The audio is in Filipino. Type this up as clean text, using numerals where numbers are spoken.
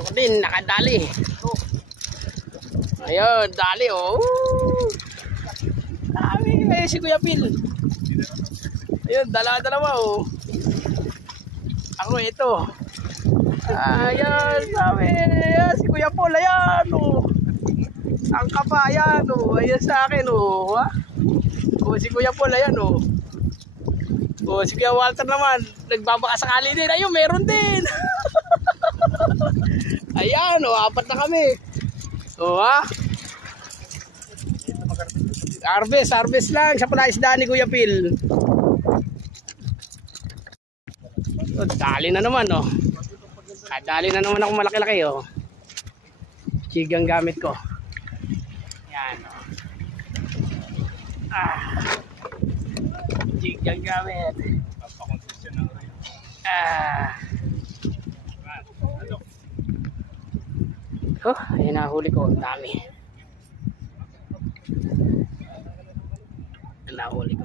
Ako din, nakadali. Ayun, dali oh. Dami, si Kuya Phil. Ayun, dala-dalawa oh. Ako ito. Ayan, sabi. Ayan, si Kuya Paul, ayan oh. Ang kapa, ayan oh. Ayan sa akin oh. Ha? O, si Kuya Paul, ayan oh. O, si Kuya Walter naman, nagbabakasakali din. Ayun, meron din. Ayan oh, apat na kami. O ha. Harvest lang. Siya pala isda ni Kuya Phil. O, dali na naman oh. Dali na naman ako malaki-laki oh. Jig ang gamit ko. Yan oh. Jig ang gamit. Oh, ayan na huli ko. Ang dami. Ang nahuli ko.